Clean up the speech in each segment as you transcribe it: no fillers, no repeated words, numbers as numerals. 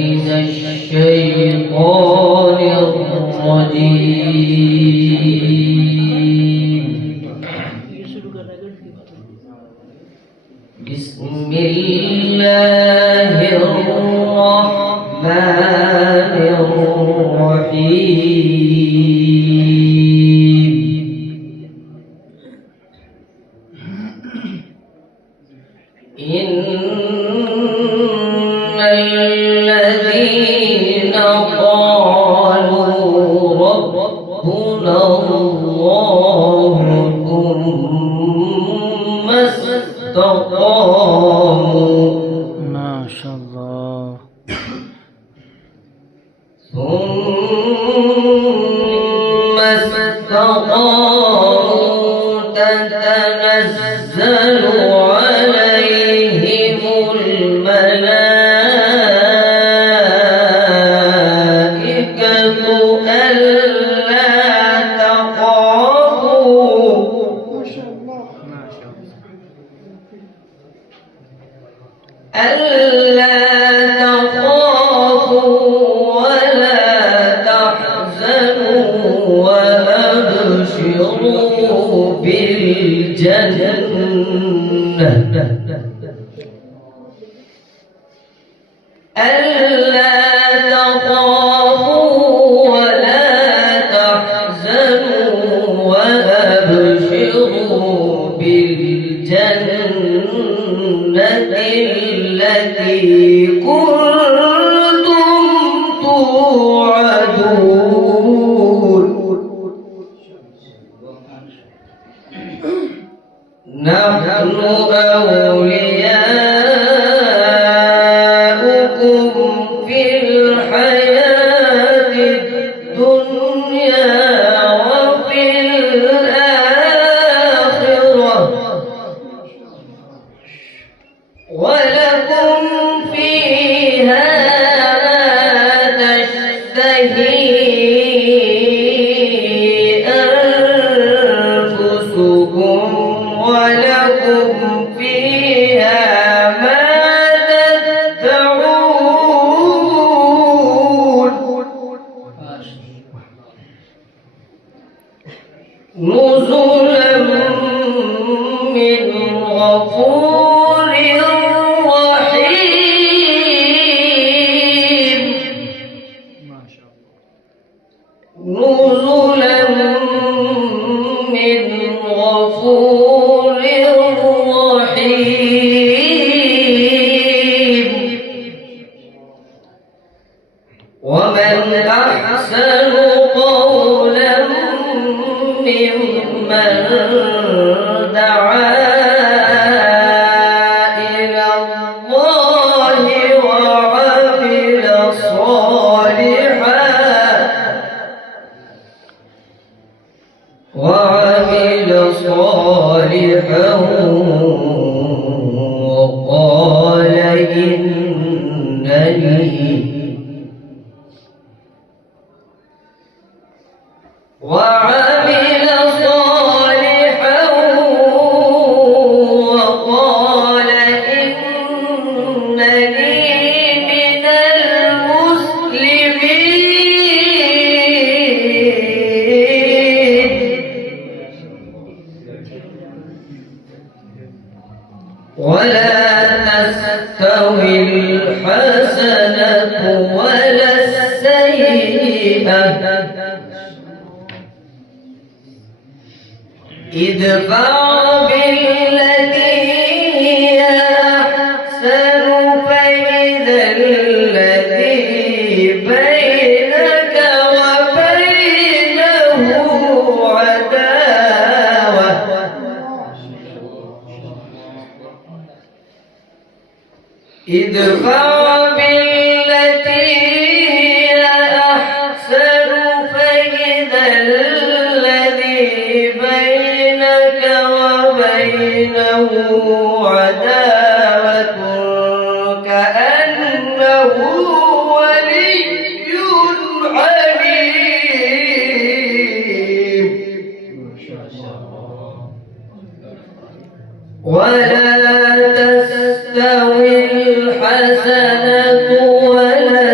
من الشيطان الرجيم. بسم الله الرحمن الرحيم. إن الذين قالوا ربنا الله ثم استقاموا ما شاء الله ثم استقاموا تتنزل عليهم الملائكة ألا تخافوا ولا تحزنوا وأبشروا بالجنة ألا تخافوا ولا تحزنوا وأبشروا بالجنة التي كنتم توعدون. نحن أولياؤكم في الحياة الدنيا وفي الآخرة ولكم فيها ما تشتهي أنفسكم ولكم فيها ما تدعون. نزلا من غفور رحيم. نزلا من غفور رحيم. ومن أحسن قولا ممن دعا إلى الله وعمل صالحا وقال إنني وعمل صالحا وقال إنني من المسلمين. ولا تستوي الحسنة ولا السيئة ادفع بالتي هي أحسن فإذا الذي بينك وبينه عداوة ادفع بالتي هي أحسن فإذا الذي بينك وبينه عداوة كأنه ولي حميم. ولا تستوي الحسنة ولا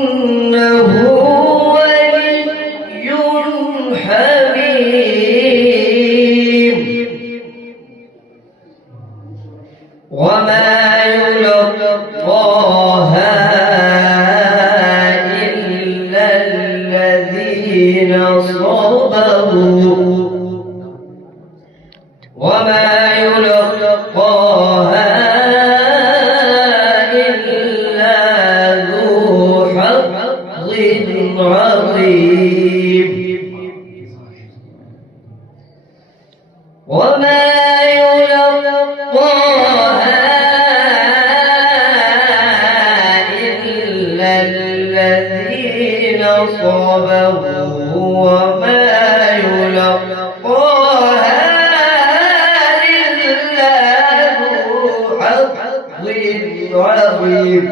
كأنه ولي حميم وما يلقاها إلا الذين صبروا وما يلقاها إلا ذو حظ عظيم وما يلقاها إلا الذين صبروا وما يلقاها إلا ذو حظ عظيم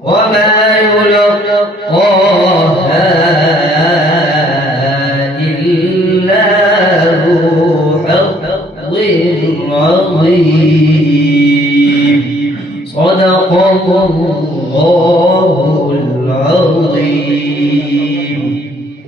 وما يلقاها إلا ذو حظ عظيم صدق الله